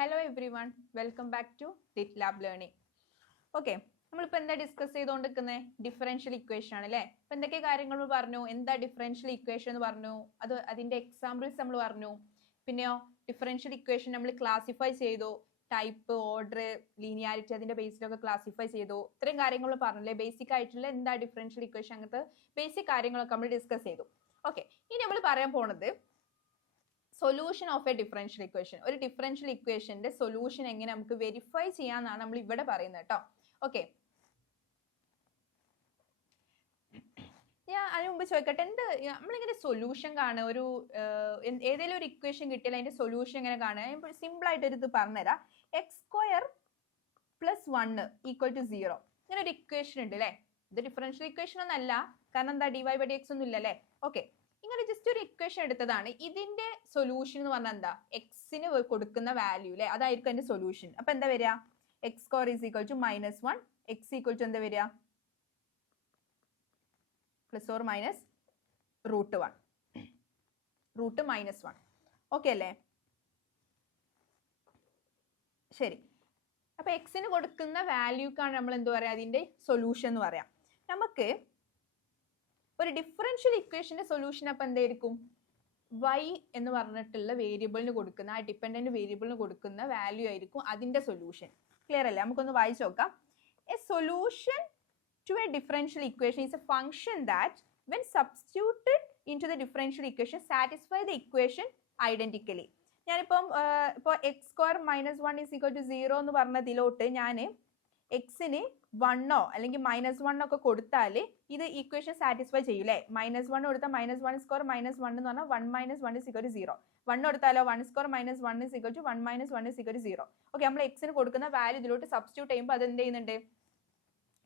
Hello everyone, welcome back to Lit Lab Learning. Okay, നമ്മളിപ്പോൾ എന്താ discuss ചെയ്തുകൊണ്ടിരിക്കുന്നത് differential equation ആണ് അല്ലേ? അപ്പോൾ എന്തൊക്കെ കാര്യങ്ങൾ പറഞ്ഞു? എന്താ ഡിഫറൻഷ്യൽ ഇക്വേഷൻ എന്ന് പറഞ്ഞു, അതിന്റെ എക്സാമ്പിൾസ് നമ്മൾ പറഞ്ഞു. പിന്നെയോ ഡിഫറൻഷ്യൽ ഇക്വേഷൻ നമ്മൾ ക്ലാസിഫൈ ചെയ്തു, ടൈപ്പ്, ഓർഡർ, ലീനിയാരിറ്റി അതിന്റെ ബേസിലൊക്കെ ക്ലാസിഫൈ ചെയ്തു. ഇത്രയും കാര്യങ്ങൾ പറഞ്ഞില്ലേ? ബേസിക് ആയിട്ടുള്ള എന്താ ഡിഫറൻഷ്യൽ ഇക്വേഷൻ, അങ്ങനത്തെ ബേസിക് കാര്യങ്ങളൊക്കെ നമ്മൾ ഡിസ്കസ് ചെയ്തു. ഓക്കെ, ഇനി നമ്മൾ പറയാൻ പോണത് solution of A differential equation. ഒരു ഡിഫറൻഷ്യൽ ഇക്വേഷന്റെ സൊല്യൂഷൻ എങ്ങനെ നമുക്ക് വെരിഫൈ ചെയ്യാന്നാണ് നമ്മൾ ഇവിടെ പറയുന്നത് കേട്ടോ. ഓക്കെ, ഞാൻ അതിന് മുമ്പ് ചോദിക്കട്ടെ, നമ്മളിങ്ങനെ സൊല്യൂഷൻ കാണുക, ഒരു ഏതെങ്കിലും ഒരു ഇക്വേഷൻ കിട്ടിയാൽ അതിന്റെ സൊല്യൂഷൻ എങ്ങനെ കാണുക? സിമ്പിൾ ആയിട്ട് ഒരു ഇത് പറഞ്ഞുതരാം. x² + 1 = 0 ഇങ്ങനെ ഒരു ഇക്വേഷൻ ഉണ്ട് അല്ലേ? ഇത് ഡിഫറൻഷ്യൽ ഇക്വേഷൻ ഒന്നല്ല, കാരണം എന്താ dy/dx ഒന്നും ഇല്ലല്ലേ. ഓക്കെ, ഇങ്ങനെ ജസ്റ്റ് ഒരു ഇക്വേഷൻ എടുത്തതാണ്. ഇതിന്റെ സൊല്യൂഷൻ എന്ന് പറഞ്ഞാൽ എന്താ? എക്സിന് കൊടുക്കുന്ന വാല്യൂ അല്ലെ, അതായിരിക്കും അതിന്റെ സൊല്യൂഷൻ. അപ്പൊ എന്താ വരിക? x² = -1, x = എന്താ വരിക? ±√1, √-1. ഓക്കെ അല്ലേ? ശരി, അപ്പൊ എക്സിന് കൊടുക്കുന്ന വാല്യൂക്കാണ് നമ്മൾ എന്താ പറയാ, അതിന്റെ സൊല്യൂഷൻ എന്ന് പറയാം. നമുക്ക് ഒരു ഡിഫറൻഷ്യൽ ഇക്വേഷന്റെ സൊല്യൂഷൻ അപ്പൊ എന്തായിരിക്കും? y എന്ന് പറഞ്ഞിട്ടുള്ള വേരിയബിളിന് കൊടുക്കുന്ന, ആ ഡിപെൻഡന്റ് വേരിയബിളിന് കൊടുക്കുന്ന വാല്യൂ ആയിരിക്കും അതിന്റെ സൊല്യൂഷൻ. ക്ലിയർ അല്ലേ? നമുക്കൊന്ന് വായിച്ചു നോക്കാം. A solution to a differential equation is a function that when substituted into the differential equation satisfy the equation identically. ഞാനിപ്പം ഇപ്പോൾ x² - 1 = 0 എന്ന് പറഞ്ഞതിലോട്ട് ഞാൻ എക്സിന് 1 അല്ലെങ്കിൽ -1 ഒക്കെ കൊടുത്താൽ ഇത് ഇക്വേഷൻ സാറ്റിസ്ഫൈ ചെയ്യും അല്ലേ? -1 കൊടുത്താൽ -1² - 1 എന്ന് പറഞ്ഞാൽ 1 - 1 = 0. 1 കൊടുത്താലോ 1² - 1 = 1 - 1 = 0. ഓക്കെ, നമ്മൾ എക്സിന് കൊടുക്കുന്ന വാല്യൂ ഇതിലോട്ട് സബ്സ്റ്റിറ്റ്യൂട്ട് ചെയ്യുമ്പോൾ അത് എന്ത് ചെയ്യുന്നുണ്ട്?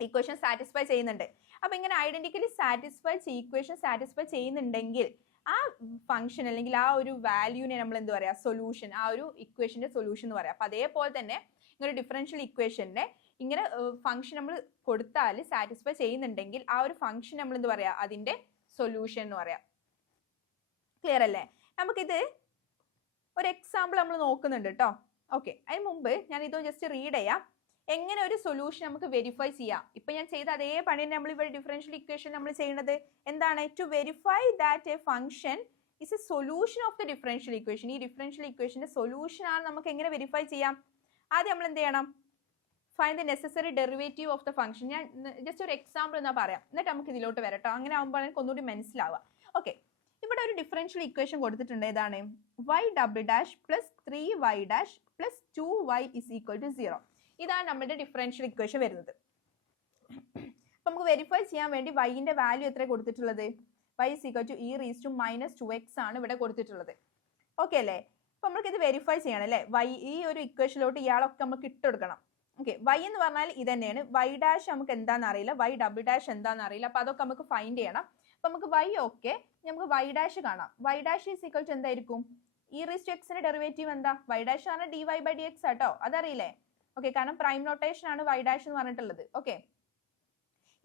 ഇക്വേഷൻ സാറ്റിസ്ഫൈ ചെയ്യുന്നുണ്ട്. അപ്പൊ ഇങ്ങനെ ഐഡന്റിക്കലി ഇക്വേഷൻ സാറ്റിസ്ഫൈ ചെയ്യുന്നുണ്ടെങ്കിൽ ആ ഫംഗ്ഷൻ അല്ലെങ്കിൽ ആ ഒരു വാല്യൂനെ നമ്മൾ എന്ത് പറയാ? സൊല്യൂഷൻ, ആ ഒരു ഇക്വേഷന്റെ സൊല്യൂഷൻ എന്ന് പറയാം. അപ്പൊ അതേപോലെ തന്നെ ഇങ്ങനെ ഡിഫറൻഷ്യൽ ഇക്വേഷന്റെ ഇങ്ങനെ ഫംഗ്ഷൻ നമ്മൾ കൊടുത്താൽ സാറ്റിസ്ഫൈ ചെയ്യുന്നുണ്ടെങ്കിൽ ആ ഒരു ഫംഗ്ഷൻ നമ്മൾ എന്ത് പറയാ? അതിന്റെ സൊല്യൂഷൻ എന്ന് പറയാം. ക്ലിയർ അല്ലേ? നമുക്കിത് ഒരു എക്സാമ്പിൾ നമ്മൾ നോക്കുന്നുണ്ട് കേട്ടോ. ഓക്കെ, അതിന് മുമ്പ് ഞാൻ ഇത് ജസ്റ്റ് റീഡ് ചെയ്യാം. എങ്ങനെ ഒരു സൊല്യൂഷൻ നമുക്ക് വെരിഫൈ ചെയ്യാം? ഇപ്പൊ ഞാൻ ചെയ്ത അതേ പണി നമ്മൾ ഇവിടെ ഡിഫറൻഷ്യൽ ഇക്വേഷൻ നമ്മൾ ചെയ്യുന്നത് എന്താണ്? To verify that a function is a solution of the differential equation. ഈ ഡിഫറൻഷ്യൽ ഇക്വേഷന്റെ സൊല്യൂഷൻ ആണ് നമുക്ക് എങ്ങനെ വെരിഫൈ ചെയ്യാം? ആദ്യം നമ്മൾ എന്ത് ചെയ്യണം? Find the necessary derivative of the function. ഞാൻ ജസ്റ്റ് ഒരു എക്സാമ്പിൾ എന്നാ പറയാം, എന്നിട്ട് നമുക്ക് ഇതിലോട്ട് വരട്ടോ. അങ്ങനെ ആകുമ്പോൾ എനിക്ക് ഒന്നുകൂടി മനസ്സിലാവുക. ഓക്കെ, ഇവിടെ ഒരു ഡിഫറൻഷ്യൽ ഇക്വേഷൻ കൊടുത്തിട്ടുണ്ട്. ഏതാണ്? y" + 3y' + 2y = 0. ഇതാണ് നമ്മുടെ ഡിഫറൻഷ്യൽ ഇക്വേഷൻ വരുന്നത്. അപ്പൊ നമുക്ക് വെരിഫൈ ചെയ്യാൻ വേണ്ടി y-ന്റെ വാല്യൂ എത്ര കൊടുത്തിട്ടുള്ളത്? y = e⁻²x ആണ് ഇവിടെ കൊടുത്തിട്ടുള്ളത്. ഓക്കെ അല്ലേ? അപ്പൊ നമുക്ക് ഇത് വെരിഫൈ ചെയ്യണം അല്ലേ? y ഈ ഒരു ഇക്വേഷനിലോട്ട് ഇയാളൊക്കെ നമുക്ക് ഇട്ടുകൊടുക്കണം. ഓക്കെ, y എന്ന് പറഞ്ഞാൽ ഇത് തന്നെയാണ്. y' നമുക്ക് എന്താണെന്ന് അറിയില്ല, y" എന്താണെന്ന് അറിയില്ല. അപ്പൊ അതൊക്കെ നമുക്ക് ഫൈൻഡ് ചെയ്യണം. അപ്പൊ നമുക്ക് y ഓക്കെ, നമുക്ക് y' കാണാം. y' എന്തായിരിക്കും? e⁻x ഡെറിവേറ്റീവ് എന്താ? y' ആണ് dy/dx ആട്ടോ, അതറിയില്ലേ? ഓക്കെ, കാരണം പ്രൈം നൊട്ടേഷൻ ആണ് y' എന്ന് പറഞ്ഞിട്ടുള്ളത്. ഓക്കെ,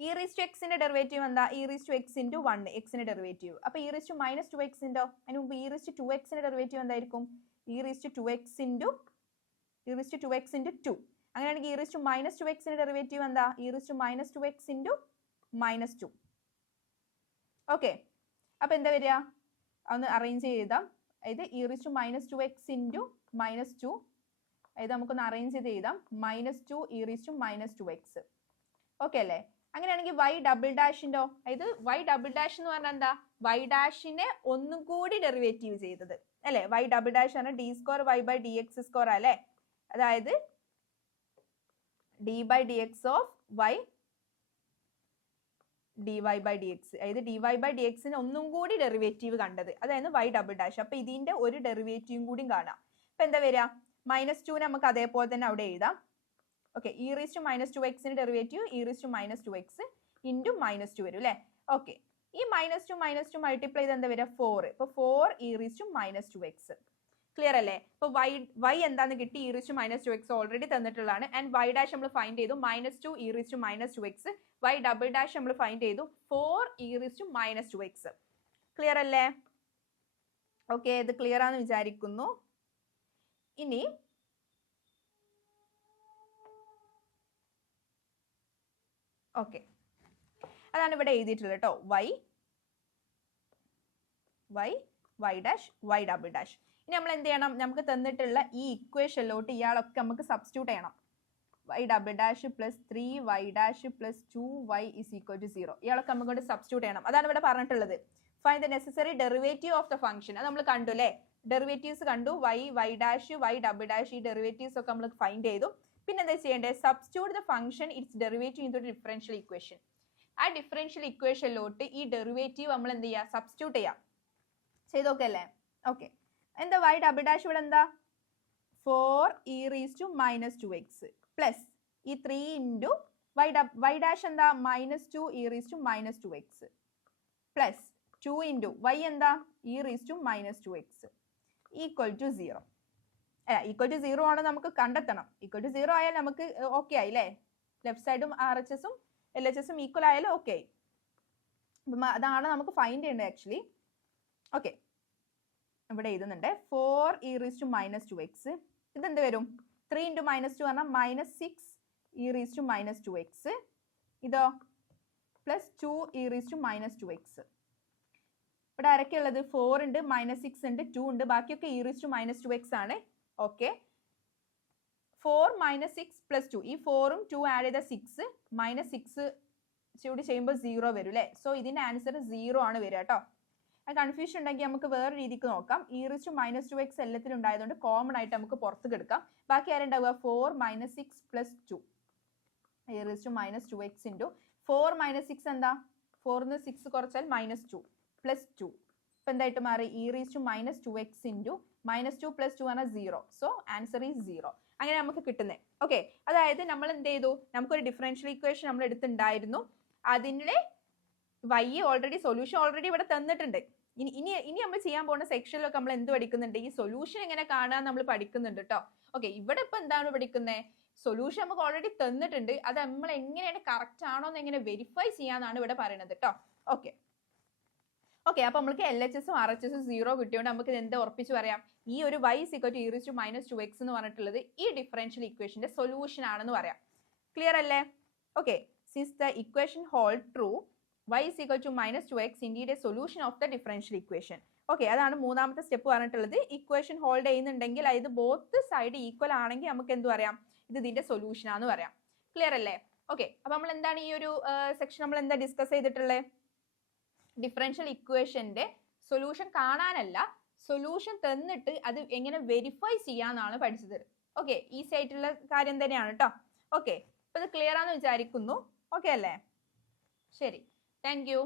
e⁻x ഡെറിവേറ്റീവ് എന്താ? e⁻x × 1, x derivative. അപ്പൊ e⁻²x ഉണ്ടോ? അതിന് മുമ്പ് e⁻2x ഡെറിവേറ്റീവ് എന്തായിരിക്കും? e⁻2x × 2. അങ്ങനെയാണെങ്കിൽ e⁻²x ഡെറിവേറ്റീവ് എന്താ? e⁻²x × -2. ഓക്കെ, അപ്പൊ എന്താ വരിക? ഒന്ന് അറേഞ്ച് ചെയ്താൽ ഇത് e⁻²x × -2. ഇത് നമുക്കൊന്ന് അറേഞ്ച് ചെയ്ത് എഴുതാം. -2 e⁻²x. ഓക്കെ അല്ലേ? അങ്ങനെയാണെങ്കിൽ y''ണ്ടോ? ഇത് y'' എന്ന് പറഞ്ഞാൽ എന്താ? y' ഒന്നും കൂടി ഡെറിവേറ്റീവ് ചെയ്തത് അല്ലെ? y'' ആണ് d²y/dx² അല്ലെ? അതായത് d/dx ഓഫ് y dy/dx. അതായത് dy/dx ഒന്നും കൂടി ഡെറിവേറ്റീവ് കണ്ടത്, അതായത് y''. അപ്പൊ ഇതിന്റെ ഒരു ഡെറിവേറ്റീവും കൂടി കാണാം. അപ്പൊ എന്താ വരിക? -2 നമുക്ക് അതേപോലെ തന്നെ അവിടെ എഴുതാം. ഓക്കെ, e⁻²x ഡെറിവേറ്റീവ് e⁻²x × -2 വരും അല്ലെ? ഓക്കെ, ഈ -2 മൾട്ടിപ്ലൈ ചെയ്ത് എന്താ വരിക? 4. ഇപ്പൊ 4 e⁻²x. ക്ലിയർ അല്ലേ? ഇപ്പൊ y എന്താന്ന് കിട്ടി? e⁻²x ഓൾറെഡി തന്നിട്ടുള്ളതാണ്. ആൻഡ് y' നമ്മൾ ഫൈൻഡ് ചെയ്തു -2 e⁻²x. y'' നമ്മൾ ഫൈൻഡ് ചെയ്തു 4 e⁻²x. ക്ലിയർ അല്ലേ? ഓക്കെ, ഇത് ക്ലിയർ ആണെന്ന് വിചാരിക്കുന്നു. ഇനി ഓക്കെ, അതാണ് ഇവിടെ എഴുതിയിട്ടുള്ളത് കേട്ടോ. Y dash y double dash. ഇനി നമ്മൾ എന്ത് ചെയ്യണം? നമുക്ക് തന്നിട്ടുള്ള ഈ ഇക്വേഷനിലോട്ട് ഇയാളൊക്കെ നമുക്ക് സബ്സ്റ്റിറ്റ്യൂട്ട് ചെയ്യണം. Y double dash plus 3y dash plus 2y is equal to 0. ഇയാളൊക്കെ നമുക്ക് സബ്സ്റ്റിറ്റ്യൂട്ട് ചെയ്യണം. അതാണ് ഇവിടെ പറഞ്ഞിട്ടുള്ളത്. Find the necessary derivative of the function. അത് നമ്മൾ കണ്ടു അല്ലേ? ഡെറിവേറ്റീവ്സ് കണ്ടു. Y dash y double dash ഈ ഡെറിവേറ്റീവ്സ് ഒക്കെ നമ്മൾ ഫൈൻഡ് ചെയ്തു. പിന്നെ എന്താ ചെയ്യേണ്ടത്? Substitute the function its derivative into differential equation. ആ ഡിഫറൻഷ്യൽ ഇക്വേഷനിലോട്ട് ഈ ഡെറിവേറ്റീവ് നമ്മൾ എന്ത് ചെയ്യുക? സബ്സ്റ്റിറ്റ്യൂട്ട് ചെയ്യാം. ചെയ്തോക്കെ അല്ലേ? ഓക്കെ, എന്താ വൈ ഡബിൾ ഡാഷ് ഇവിടെ എന്താ? 4e raised to minus 2x plus ഈ 3 ഇൻറ്റു വൈ ഡാഷ് എന്താ? -2e raised to minus 2x plus 2 into y എന്താ? e raised to minus 2x equal to 0. Equal to 0 ആണ് നമുക്ക് കണ്ടെത്തണം. ഈക്വൽ ടു 0 ആയാൽ നമുക്ക് ഓക്കെ ആയി അല്ലേ? ലെഫ്റ്റ് സൈഡും RHSും LHSും ഈക്വൽ ആയാലും ഓക്കെ ആയി. അപ്പം അതാണ് നമുക്ക് ഫൈൻഡ് ചെയ്യേണ്ടത് ആക്ച്വലി. ഓക്കെ, ഇവിടെ എഴുതുന്നുണ്ട് 4e raised to minus 2x. ഇതെന്ത് വരും? 3 ഇൻറ്റു -2 പറഞ്ഞാൽ -6e raised to minus 2x. ഇതോ plus 2e raised to minus 2x. ഇവിടെ ആരൊക്കെയുള്ളത്? 4 ഉണ്ട്, -6 ഉണ്ട്, 2 ഉണ്ട്, ബാക്കിയൊക്കെ e raised to minus 2x ആണ്. ഓക്കെ, 4 - 6 + 2, ഈ 4ഉം 2 ആഡ് ചെയ്ത 6, -6 കൂടി ചെയ്യുമ്പോൾ 0 വരും അല്ലേ? സോ ഇതിന്റെ ആൻസർ 0 ആണ് വരിക കേട്ടോ. കൺഫ്യൂഷൻ ഉണ്ടെങ്കിൽ നമുക്ക് വേറെ രീതിക്ക് നോക്കാം. e raised to minus 2x എല്ലാത്തിലും ഉണ്ടായതുകൊണ്ട് കോമൺ ആയിട്ട് നമുക്ക് പുറത്തേക്ക് എടുക്കാം. ബാക്കി ആരുണ്ടാവുക? 4 - 6 + 2 e raised to minus 2x into 4 - 6 എന്താ? 4ന്ന് 6 കുറച്ചാൽ -2 + 2. ഇപ്പം എന്തായിട്ട് മാറി? e raised to minus 2x into -2 + 2 ആണ് 0. So answer is 0. അങ്ങനെ നമുക്ക് കിട്ടുന്നത്. ഓക്കെ, അതായത് നമ്മൾ എന്ത് ചെയ്തു? നമുക്കൊരു ഡിഫറൻഷ്യൽ ഇക്വേഷൻ നമ്മൾ എടുത്തിട്ടുണ്ടായിരുന്നു. അതിൻ്റെ y ഓൾറെഡി സൊല്യൂഷൻ ഓൾറെഡി ഇവിടെ തന്നിട്ടുണ്ട്. ഇനി നമ്മൾ ചെയ്യാൻ പോകുന്ന സെക്ഷനിലൊക്കെ നമ്മൾ എന്ത് പഠിക്കുന്നുണ്ട്? ഈ സൊല്യൂഷൻ എങ്ങനെ കാണാൻ നമ്മൾ പഠിക്കുന്നുണ്ട് കേട്ടോ. ഓക്കെ, ഇവിടെ ഇപ്പൊ എന്താണ് പഠിക്കുന്നത്? സൊല്യൂഷൻ നമുക്ക് ഓൾറെഡി തന്നിട്ടുണ്ട്. അത് നമ്മൾ എങ്ങനെയാണ് കറക്റ്റ് ആണോ എന്ന് എങ്ങനെ വെരിഫൈ ചെയ്യാന്നാണ് ഇവിടെ പറയുന്നത് കേട്ടോ. ഓക്കെ, അപ്പൊ നമ്മൾക്ക് LHSും RHSും 0 കിട്ടിയോണ്ട് നമുക്ക് എന്താ ഉറപ്പിച്ച് പറയാം? ഈ ഒരു y = e raised to minus 2x എന്ന് പറഞ്ഞിട്ടുള്ളത് ഈ ഡിഫറൻഷ്യൽ ഇക്വേഷന്റെ സൊല്യൂഷൻ ആണെന്ന് പറയാം. ക്ലിയർ അല്ലേ? Okay, since the equation hold true, y = minus 2x indeed a solution of the differential equation. Okay, അതാണ് മൂന്നാമത്തെ സ്റ്റെപ്പ് പറഞ്ഞിട്ടുള്ളത്. ഇക്വേഷൻ ഹോൾഡ് ചെയ്യുന്നുണ്ടെങ്കിൽ അതായത് ബോത്ത് സൈഡ് ഈക്വൽ ആണെങ്കിൽ നമുക്ക് എന്ത് പറയാം? ഇത് ഇതിന്റെ സൊല്യൂഷൻ ആണെന്ന് പറയാം. ക്ലിയർ അല്ലേ? ഓക്കെ, അപ്പൊ നമ്മൾ എന്താണ് ഈ ഒരു സെക്ഷൻ നമ്മൾ എന്താ ഡിസ്കസ് ചെയ്തിട്ടുള്ളത്? ഡിഫറൻഷ്യൽ ഇക്വേഷന്റെ സൊല്യൂഷൻ കാണാനല്ല, സൊല്യൂഷൻ തന്നിട്ട് അത് എങ്ങനെ വെരിഫൈ ചെയ്യാന്നാണ് പഠിച്ചത്. ഓക്കെ, ഈസി ആയിട്ടുള്ള കാര്യം തന്നെയാണ് കേട്ടോ. ഓക്കെ, അപ്പൊ ഇത് ക്ലിയർ ആണെന്ന് വിചാരിക്കുന്നു. ഓക്കെ അല്ലേ? ശരി, താങ്ക് യു.